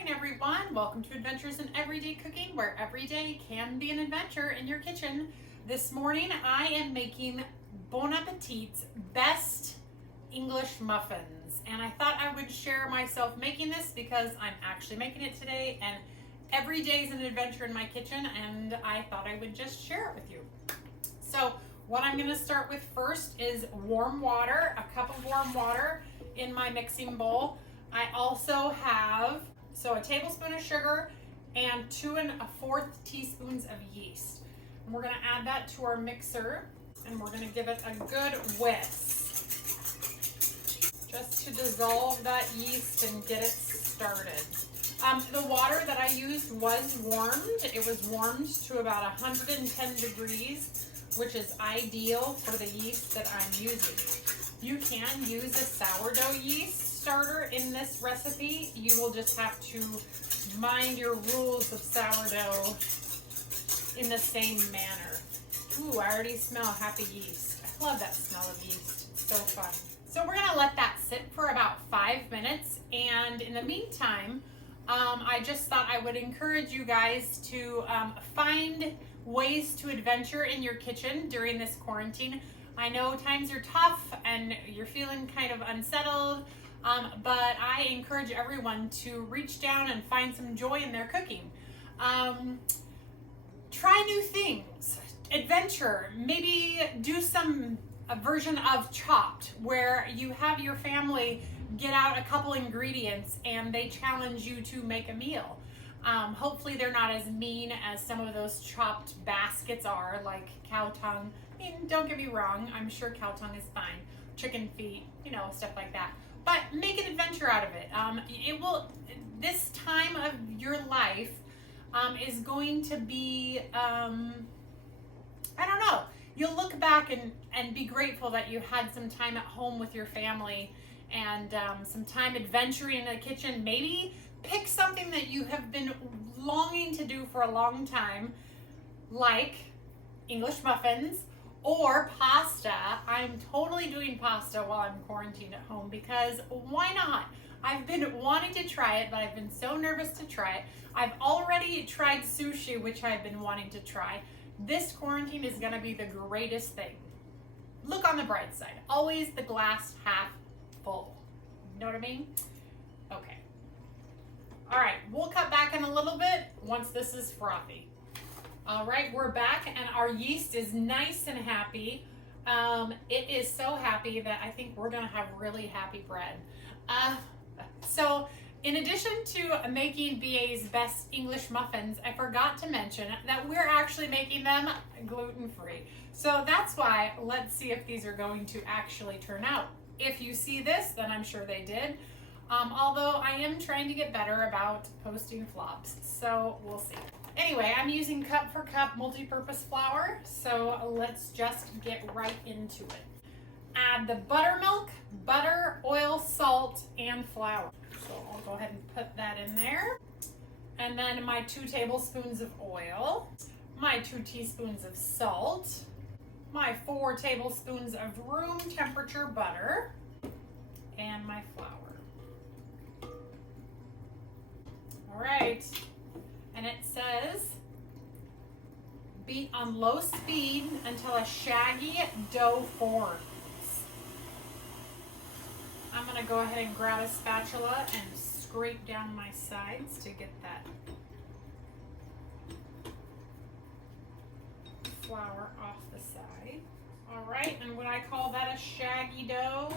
morning, everyone. Welcome to Adventures in Everyday Cooking, where every day can be an adventure in your kitchen. This morning, I am making Bon Appetit's best English muffins. And I thought I would share myself making this because I'm actually making it today, and every day is an adventure in my kitchen, and I thought I would just share it with you. So what I'm gonna start with first is warm water, a cup of warm water in my mixing bowl. I also have a tablespoon of sugar and 2 1/4 teaspoons of yeast. And we're gonna add that to our mixer, and we're gonna give it a good whisk, just to dissolve that yeast and get it started. The water that I used was warmed. It was warmed to about 110 degrees, which is ideal for the yeast that I'm using. You can use a sourdough yeast starter in this recipe. You will just have to mind your rules of sourdough in the same manner. Ooh, I already smell happy yeast. I love that smell of yeast. It's so fun. So we're gonna let that sit for about 5 minutes, and in the meantime, I just thought I would encourage you guys to find ways to adventure in your kitchen during this quarantine. I know times are tough and you're feeling kind of unsettled, but I encourage everyone to reach down and find some joy in their cooking. Try new things, adventure, maybe do a version of Chopped where you have your family get out a couple ingredients and they challenge you to make a meal. Hopefully they're not as mean as some of those Chopped baskets are, like cow tongue. I mean, don't get me wrong, I'm sure cow tongue is fine. Chicken feet, stuff like that. But make an adventure out of it. This time of your life is going to be, I don't know. You'll look back and be grateful that you had some time at home with your family and some time adventuring in the kitchen. Maybe pick something that you have been longing to do for a long time, like English muffins or pasta. I'm totally doing pasta while I'm quarantined at home because why not? I've been wanting to try it, but I've been so nervous to try it. I've already tried sushi, which I've been wanting to try. This quarantine is gonna be the greatest thing. Look on the bright side. Always the glass half full. You know what I mean? Okay. All right, we'll cut back in a little bit once this is frothy. All right, we're back and our yeast is nice and happy. It is so happy that I think we're gonna have really happy bread. So in addition to making BA's best English muffins, I forgot to mention that we're actually making them gluten-free. So that's why, let's see if these are going to actually turn out. If you see this, then I'm sure they did. Although I am trying to get better about posting flops, so we'll see. Anyway, I'm using cup for cup multi-purpose flour, so let's just get right into it. Add the buttermilk, butter, oil, salt, and flour. So I'll go ahead and put that in there. And then my 2 tablespoons of oil, my 2 teaspoons of salt, my 4 tablespoons of room temperature butter, and my flour. All right, and it says beat on low speed until a shaggy dough forms. I'm gonna go ahead and grab a spatula and scrape down my sides to get that flour off the side. All right, and would I call that a shaggy dough?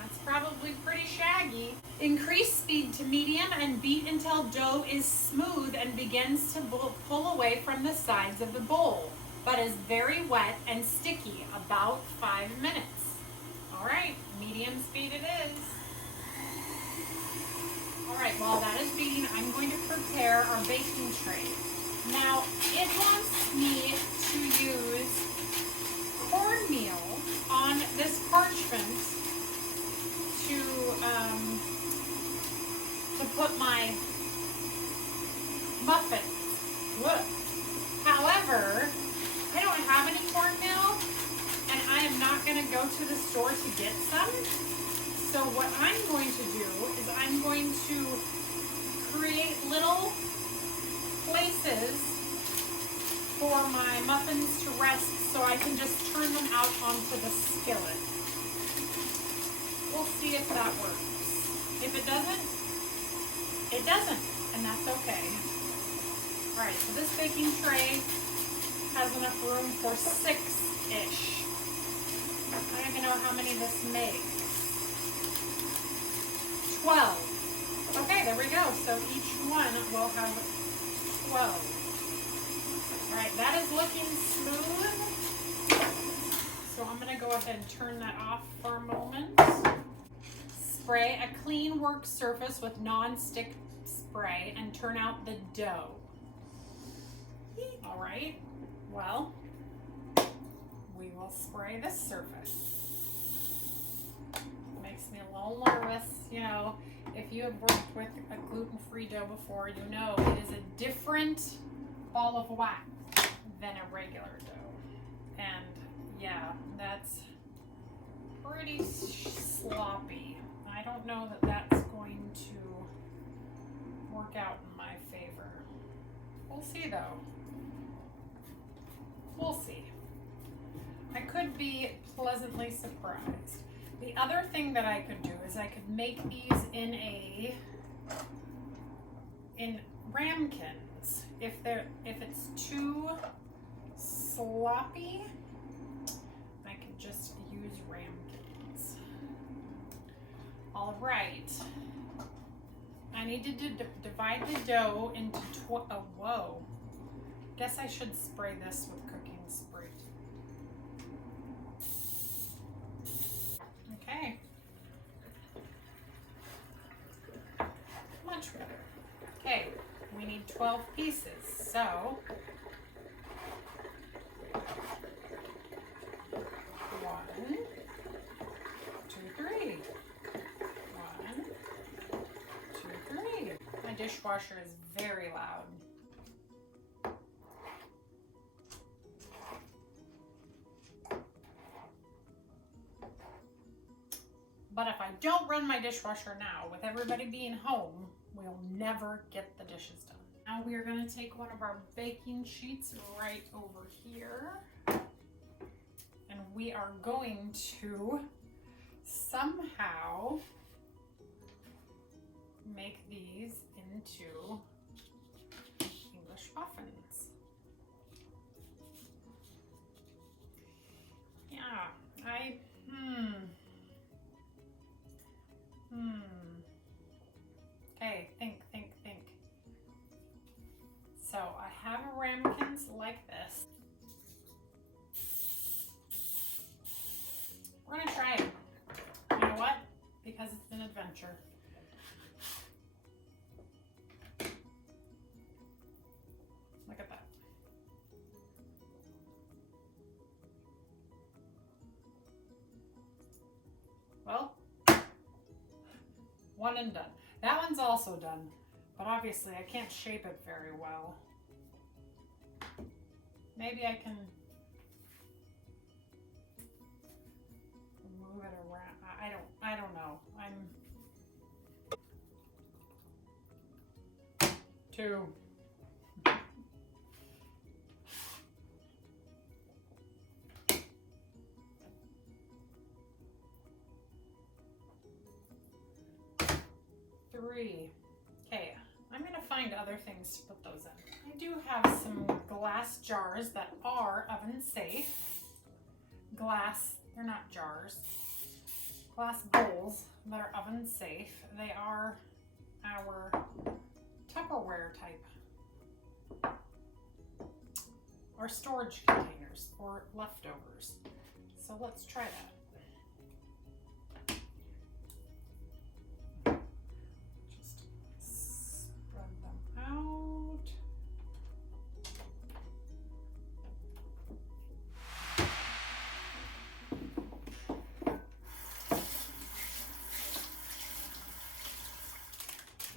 That's probably pretty shaggy. Increase speed to medium and beat until dough is smooth and begins to pull away from the sides of the bowl, but is very wet and sticky, about 5 minutes. All right, medium speed it is. All right, while that is beating, I'm going to prepare our baking tray. Now, it wants me to use cornmeal on this parchment to put my muffins. Whoa. However, I don't have any cornmeal, and I am not going to go to the store to get some. So what I'm going to do is I'm going to create little places for my muffins to rest so I can just turn them out onto the skillet. We'll see if that works. If it doesn't, it doesn't, and that's okay. All right, so this baking tray has enough room for 6-ish. I don't even know how many this makes. 12. Okay, there we go. So each one will have 12. All right, that is looking smooth. So I'm gonna go ahead and turn that off for a moment. Spray a clean work surface with non-stick spray and turn out the dough. All right, well, we will spray this surface. Makes me a little nervous. You know, if you have worked with a gluten-free dough before, you know it is a different ball of wax than a regular dough. And yeah, that's pretty sloppy. I don't know that that's going to work out in my favor. We'll see though. We'll see. I could be pleasantly surprised. The other thing that I could do is I could make these in ramekins. If it's too sloppy, I could just use ramekins. All right. I need to divide the dough into whoa. Guess I should spray this with cooking spray. Okay. Much better. Okay, we need 12 pieces, so 1, 2, 3. 1, 2, 3. My dishwasher is very loud. But if I don't run my dishwasher now, with everybody being home, we'll never get the dishes done. Now we are going to take one of our baking sheets right over here. And we are going to somehow make these into English muffins. Yeah, Okay, think. So I have a ramekins like this. We're gonna try it. You know what? Because it's an adventure. Look at that. Well, one and done. That one's also done, but obviously I can't shape it very well. Maybe I can move it around. I don't know. I'm 2. Three. Okay, I'm gonna find other things to put those in. I do have some glass jars that are oven safe. Glass, they're not jars. Glass bowls that are oven safe. They are our Tupperware type. Or storage containers or leftovers. So let's try that. Out.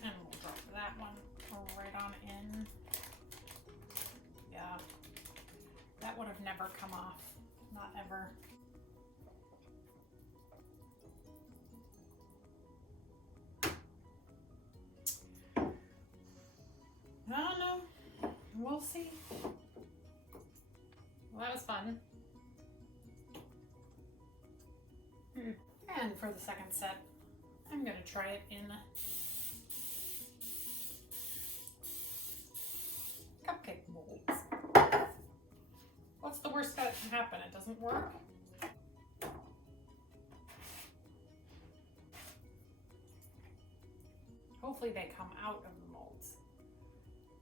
And we'll drop that one right on in. Yeah, that would have never come off, not ever. We'll see. Well, that was fun. And for the second set, I'm gonna try it in cupcake molds. What's the worst that can happen? It doesn't work? Hopefully they come out of the molds,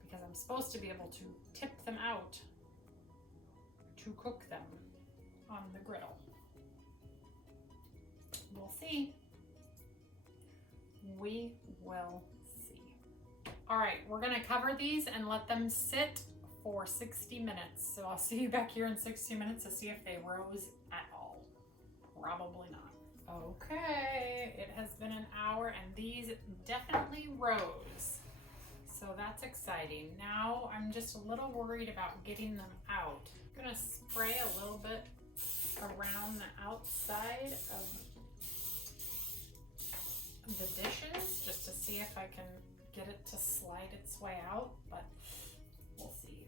because I'm supposed to be able to tip them out to cook them on the griddle. We'll see. We will see. All right, we're gonna cover these and let them sit for 60 minutes. So I'll see you back here in 60 minutes to see if they rose at all. Probably not. Okay, it has been an hour and these definitely rose. So that's exciting. Now I'm just a little worried about getting them out. I'm gonna spray a little bit around the outside of the dishes just to see if I can get it to slide its way out, but we'll see.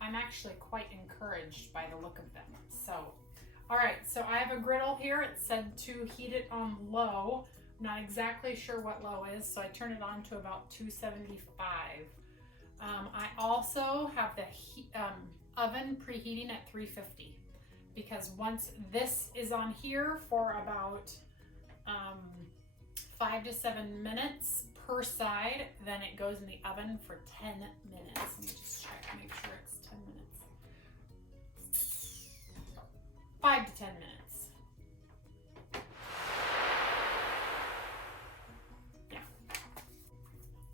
I'm actually quite encouraged by the look of them. So, all right, so I have a griddle here. It said to heat it on low. I'm not exactly sure what low is, so I turned it on to about 275. I also have the oven preheating at 350, because once this is on here for about 5 to 7 minutes per side, then it goes in the oven for 10 minutes. Let me just check, make sure it's 10 minutes. 5 to 10 minutes. Yeah.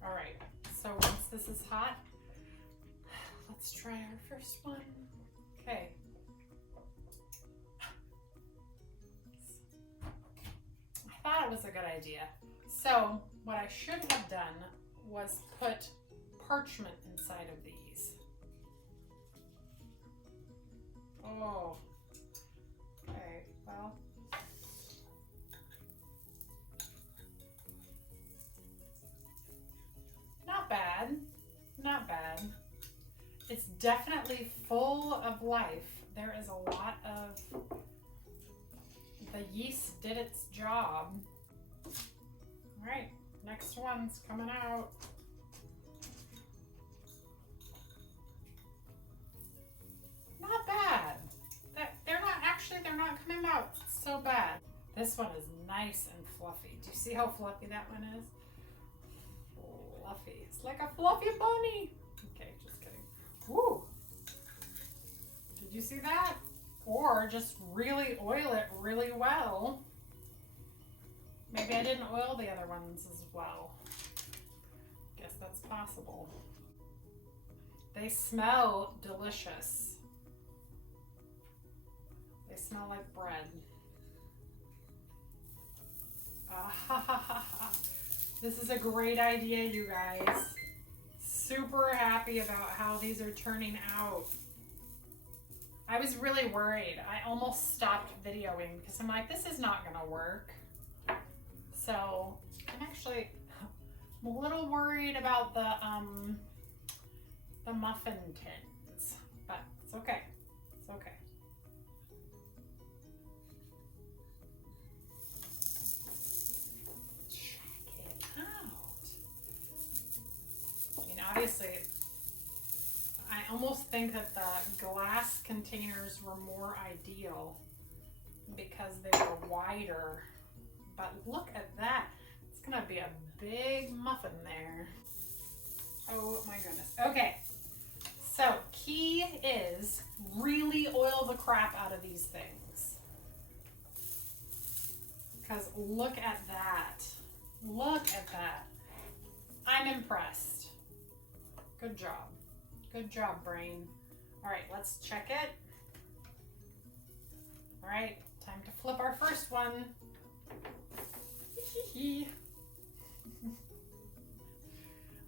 All right, so once this is hot, let's try our first one. Okay. I thought it was a good idea. So what I should have done was put parchment inside of these. Oh, okay, well. Not bad, not bad. It's definitely full of life. There is a lot of, the yeast did its job. All right, next one's coming out. Not bad. They're not coming out so bad. This one is nice and fluffy. Do you see how fluffy that one is? Fluffy. It's like a fluffy bunny. Okay, just kidding. Woo! Did you see that? Or just really oil it really well. Maybe I didn't oil the other ones as well. Guess that's possible. They smell delicious. They smell like bread. This is a great idea, you guys. Super happy about how these are turning out. I was really worried. I almost stopped videoing because I'm like, this is not gonna work. So I'm actually a little worried about the muffin tins, but it's okay. It's okay. Check it out. I mean, obviously, I almost think that the glass containers were more ideal because they were wider. But look at that. It's gonna be a big muffin there. Oh my goodness. Okay, so key is really oil the crap out of these things. Because look at that. Look at that. I'm impressed. Good job. Good job, brain. All right, let's check it. All right, time to flip our first one.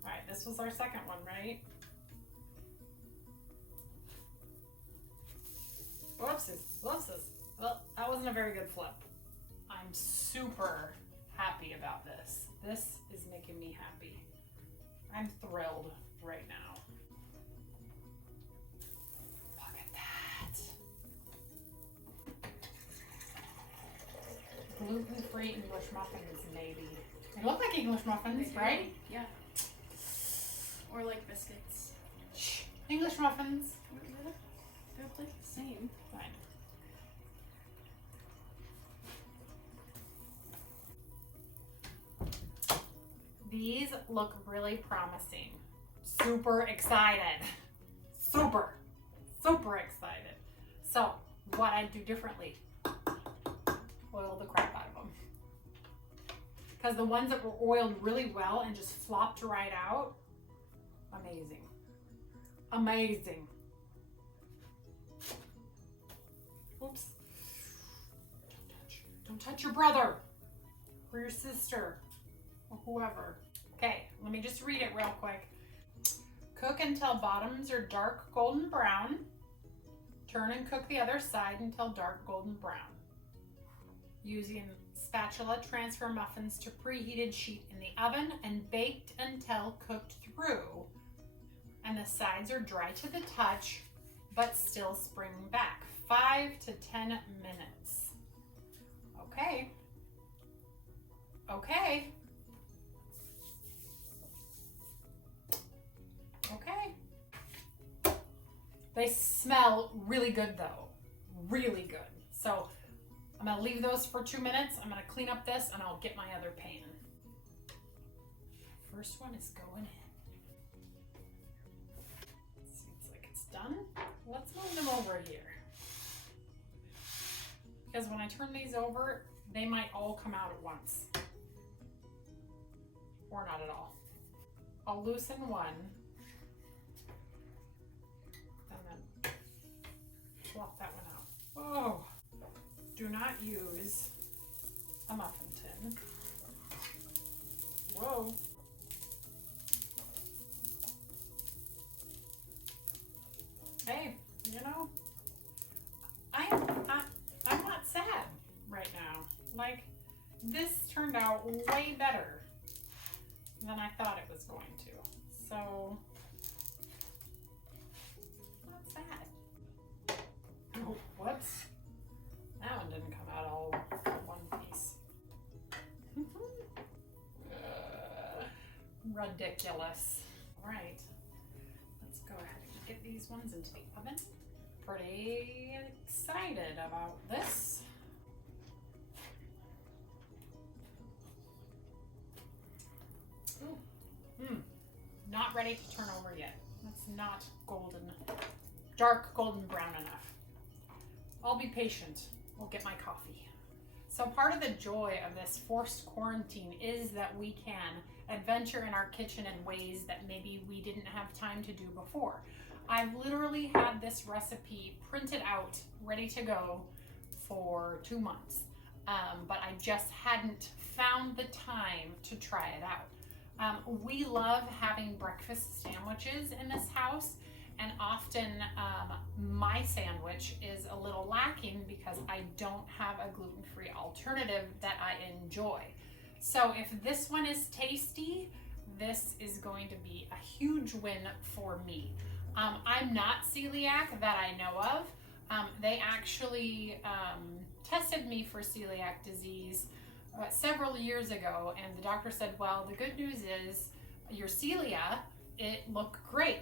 All right, this was our second one, right? Whoopsies, whoopsies. Well, that wasn't a very good flip. I'm super happy about this. This is making me happy. I'm thrilled right now. gluten-free English muffins, maybe. They look like English muffins, right? Yeah. Or like biscuits. Shh. English muffins. They're like the same. Fine. These look really promising. Super excited. Super excited. So, what I'd do differently, oil the crap out of them. Because the ones that were oiled really well and just flopped right out, amazing. Amazing. Oops. Don't touch your brother or your sister or whoever. Okay, let me just read it real quick. Cook until bottoms are dark golden brown. Turn and cook the other side until dark golden brown. Using spatula, transfer muffins to preheated sheet in the oven and baked until cooked through and the sides are dry to the touch but still spring back. 5 to 10 minutes. Okay. Okay. Okay. They smell really good though. Really good. So I'm gonna leave those for 2 minutes. I'm gonna clean up this and I'll get my other pan. First one is going in. Seems like it's done. Let's move them over here. Because when I turn these over, they might all come out at once. Or not at all. I'll loosen one. And then swap that one out. Whoa! Do not use a muffin tin. Whoa! Hey, you know, I'm not sad right now. Like, this turned out way better than I thought it was going to. So, not sad. Oh, whoops. That one didn't come out all one piece. Ridiculous. All right. Let's go ahead and get these ones into the oven. Pretty excited about this. Ooh. Not ready to turn over yet. That's not golden, dark golden brown enough. I'll be patient. We'll get my coffee. So part of the joy of this forced quarantine is that we can adventure in our kitchen in ways that maybe we didn't have time to do before. I've literally had this recipe printed out, ready to go for 2 months, but I just hadn't found the time to try it out. We love having breakfast sandwiches in this house, and often my sandwich is a little lacking because I don't have a gluten-free alternative that I enjoy. So if this one is tasty, this is going to be a huge win for me. I'm not celiac that I know of. They actually tested me for celiac disease several years ago, and the doctor said, well, the good news is your cilia, it looked great.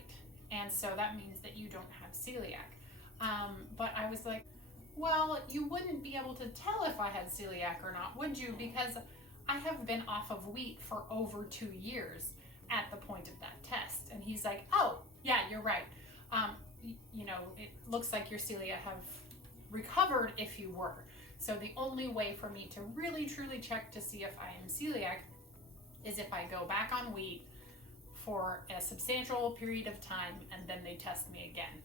And so that means that you don't have celiac. But I was like, well, you wouldn't be able to tell if I had celiac or not, would you? Because I have been off of wheat for over 2 years at the point of that test. And he's like, oh, yeah, you're right. You know, it looks like your cilia have recovered if you were. So the only way for me to really truly check to see if I am celiac is if I go back on wheat for a substantial period of time and then they test me again.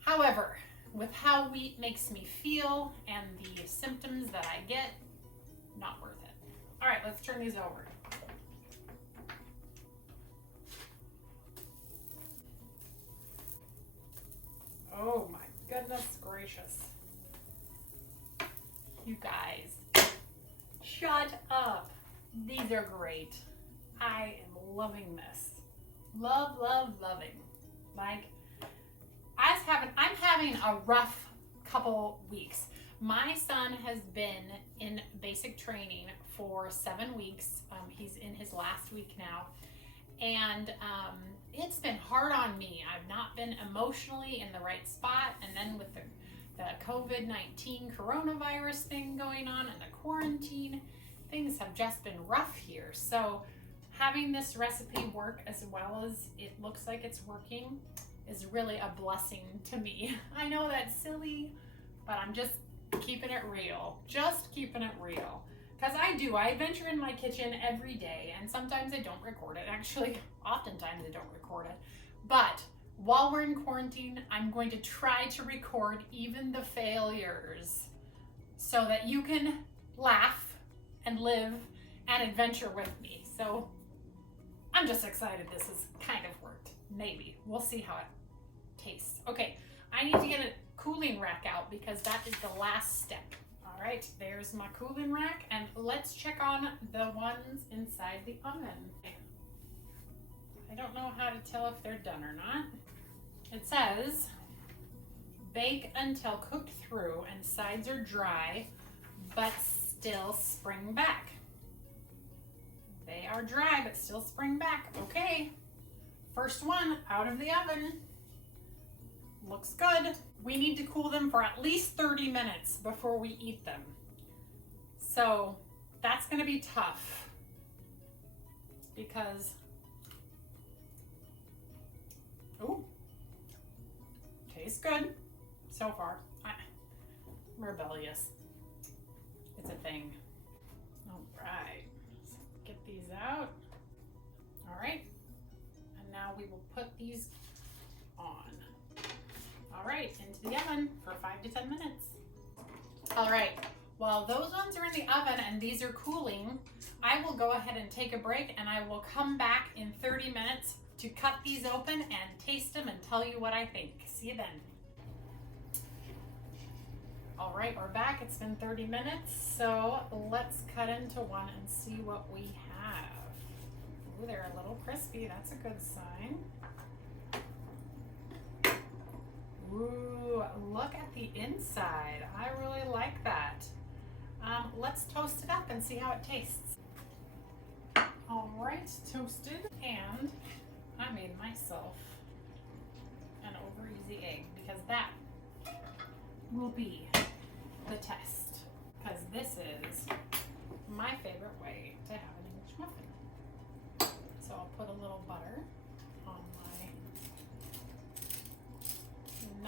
However, with how wheat makes me feel and the symptoms that I get, not worth it. All right, let's turn these over. Oh my goodness gracious. You guys, shut up. These are great. I am loving this. Loving. Like, I'm having a rough couple weeks. My son has been in basic training for 7 weeks. He's in his last week now. And it's been hard on me. I've not been emotionally in the right spot. And then with the COVID-19 coronavirus thing going on and the quarantine, things have just been rough here. So having this recipe work as well as it looks like it's working is really a blessing to me. I know that's silly, but I'm just keeping it real. Just keeping it real. Because I venture in my kitchen every day, and sometimes I don't record it. Actually, oftentimes I don't record it. But while we're in quarantine, I'm going to try to record even the failures so that you can laugh and live and adventure with me. So I'm just excited this has kind of worked. Maybe. We'll see how it tastes. Okay, I need to get a cooling rack out because that is the last step. All right, there's my cooling rack, and let's check on the ones inside the oven. I don't know how to tell if they're done or not. It says, bake until cooked through and sides are dry, but still spring back. They are dry, but still spring back. Okay, first one out of the oven. Looks good. We need to cool them for at least 30 minutes before we eat them. So that's gonna be tough because, ooh, tastes good so far. I'm rebellious. It's a thing. All right, let's get these out. All right, and now we will put these on. All right, into the oven for 5 to 10 minutes. All right, while those ones are in the oven and these are cooling, I will go ahead and take a break, and I will come back in 30 minutes to cut these open and taste them and tell you what I think. See you then. All right, we're back. It's been 30 minutes, so let's cut into one and see what we have. Ooh, they're a little crispy. That's a good sign. Ooh, look at the inside. I really like that. Let's toast it up and see how it tastes. All right, toasted, and I made myself an over easy egg because that will be the test, because this is my favorite way to have an English muffin. So I'll put a little butter on my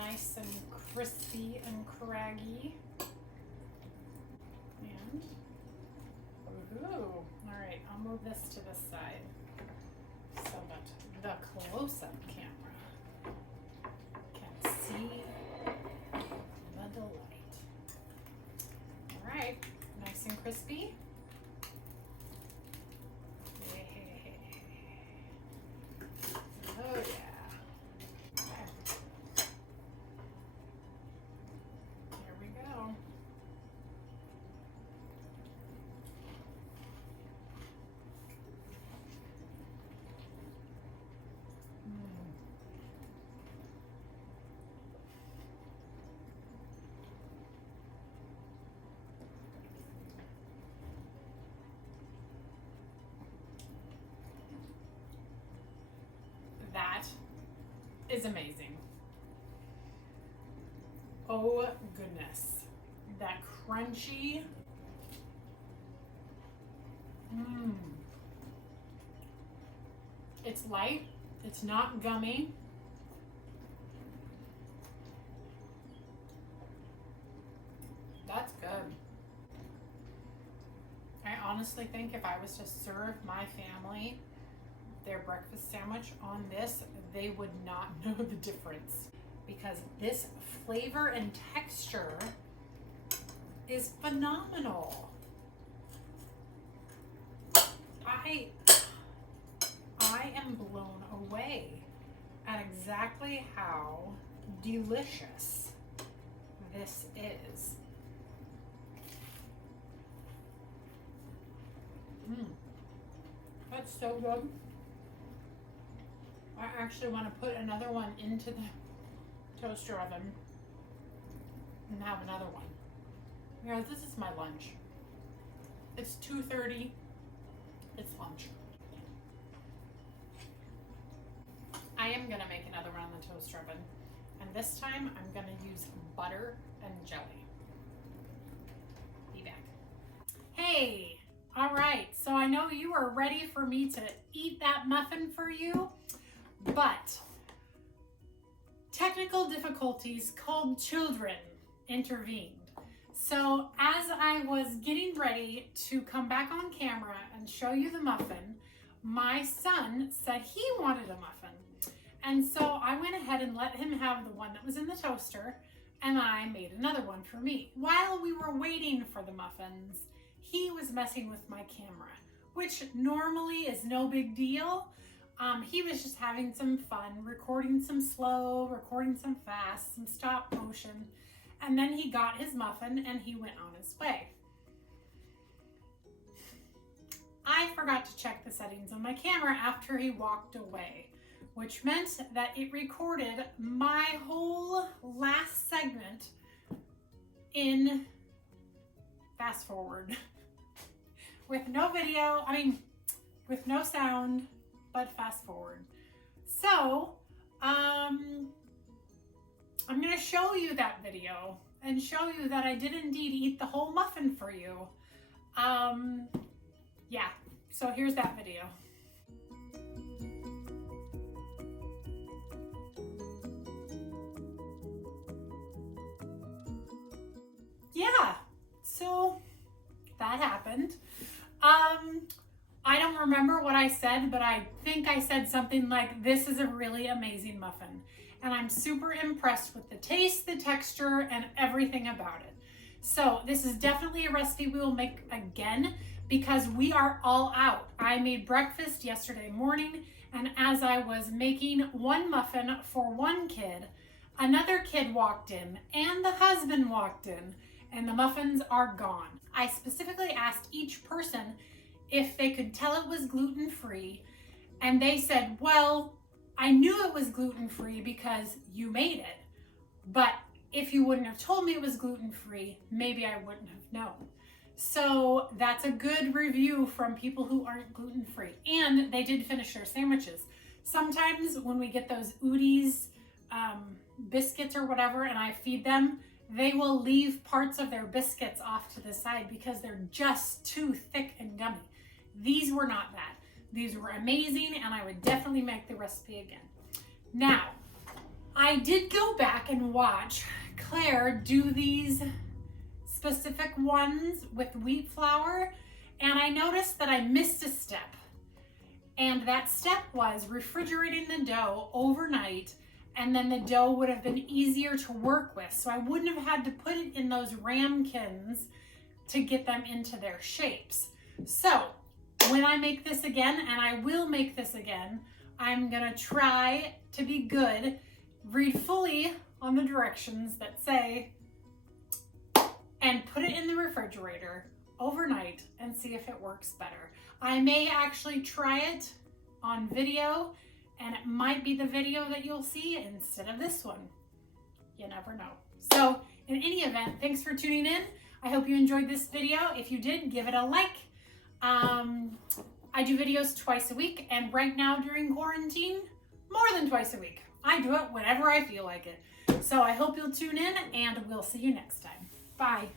nice and crispy and craggy. And, ooh, all right, I'll move this to the side so that the close-up camera can see the delight. All right, nice and crispy. Oh yeah. Here we go. That is amazing. Oh goodness. That crunchy. It's light. It's not gummy. That's good. I honestly think if I was to serve my family their breakfast sandwich on this, they would not know the difference, because this flavor and texture is phenomenal. I am blown away at exactly how delicious this is. That's so good. I actually want to put another one into the toaster oven and have another one. Yeah, this is my lunch. It's 2:30. It's lunch. I am gonna make another one on the toaster oven. And this time I'm gonna use butter and jelly. Be back. Hey, all right. So I know you are ready for me to eat that muffin for you, but technical difficulties called children intervened. So as I was getting ready to come back on camera and show you the muffin, my son said he wanted a muffin. And so I went ahead and let him have the one that was in the toaster, and I made another one for me. While we were waiting for the muffins, he was messing with my camera, which normally is no big deal. He was just having some fun, recording some slow, recording some fast, some stop motion, and then he got his muffin and he went on his way. I forgot to check the settings on my camera after he walked away, which meant that it recorded my whole last segment in fast forward with no video, with no sound, but fast forward. So, I'm gonna show you that video and show you that I did indeed eat the whole muffin for you. Yeah, so here's that video. Yeah, so that happened. I don't remember what I said, but I think I said something like, this is a really amazing muffin. And I'm super impressed with the taste, the texture, and everything about it. So this is definitely a recipe we will make again because we are all out. I made breakfast yesterday morning, and as I was making one muffin for one kid, another kid walked in and the husband walked in, and the muffins are gone. I specifically asked each person if they could tell it was gluten-free, and they said, well, I knew it was gluten-free because you made it, but if you wouldn't have told me it was gluten-free, maybe I wouldn't have known. So that's a good review from people who aren't gluten-free, and they did finish their sandwiches. Sometimes when we get those Udi's biscuits or whatever, and I feed them, they will leave parts of their biscuits off to the side because they're just too thick and gummy. These were not that. These were amazing, and I would definitely make the recipe again. Now, I did go back and watch Claire do these specific ones with wheat flour, and I noticed that I missed a step. And that step was refrigerating the dough overnight, and then the dough would have been easier to work with. So I wouldn't have had to put it in those ramekins to get them into their shapes. So when I make this again, and I will make this again, I'm gonna try to be good, read fully on the directions that say, and put it in the refrigerator overnight and see if it works better. I may actually try it on video, and it might be the video that you'll see instead of this one. You never know. So in any event, thanks for tuning in. I hope you enjoyed this video. If you did, give it a like. I do videos twice a week, and right now during quarantine, more than twice a week. I do it whenever I feel like it. So I hope you'll tune in, and we'll see you next time. Bye.